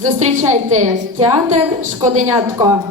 Зустрічайте театр Шкоденятко.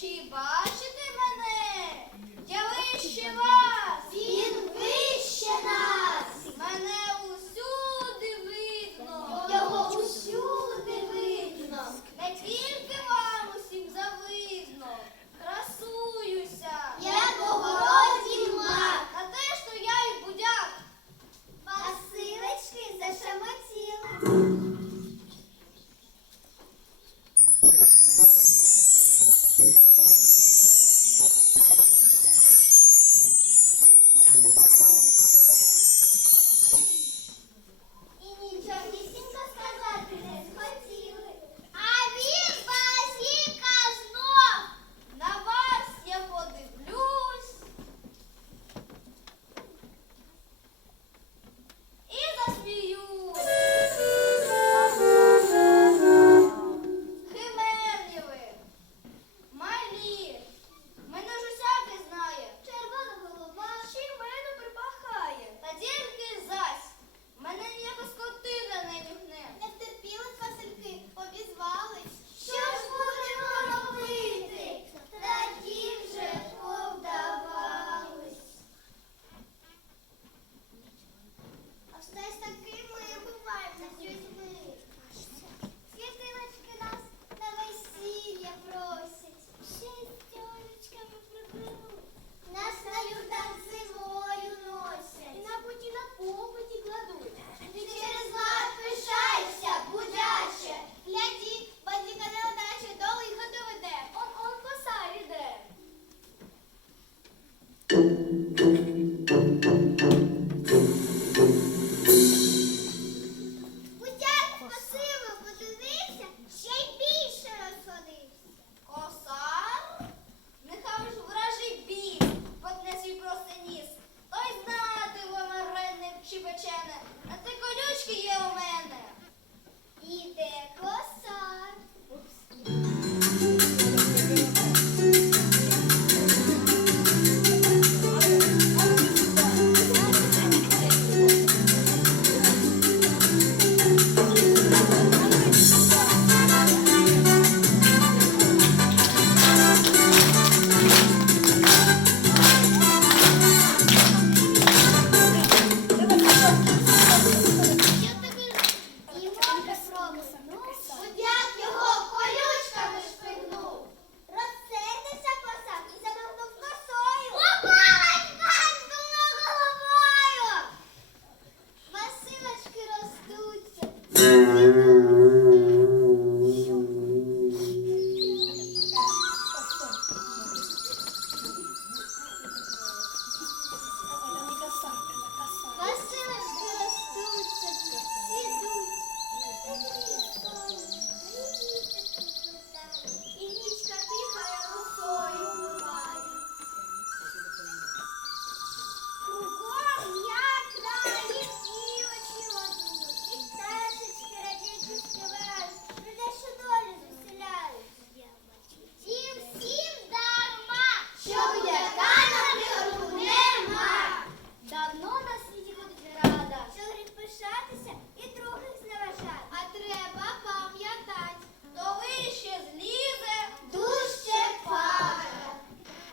She bought Hallelujah.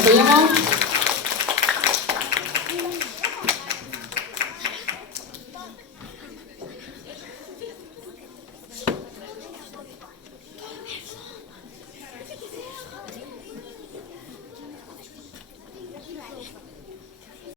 Saya.